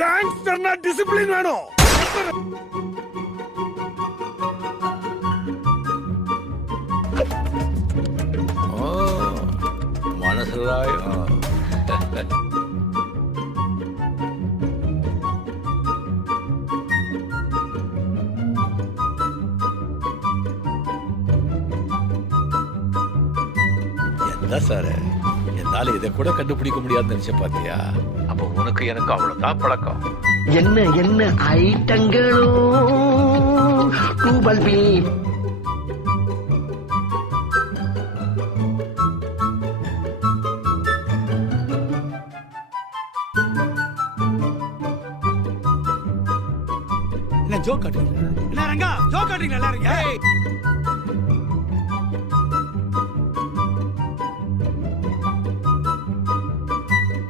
கேங்ஸ்டர்னா discipline வேணும். மனசிலாயம் என்ன sir, என்னால இதை கூட கண்டுபிடிக்க முடியாதுன்னு நினைச்ச பாத்தியா? அப்ப உனக்கு எனக்கு அவ்வளவுதான் பழக்கம். என்ன என்ன ஐட்டங்களோ டூபல் பி. என்ன ஜோக் காட்டுறீங்களா? என்ன ரங்கா ஜோக் காட்டுறீங்களா எல்லாரும்?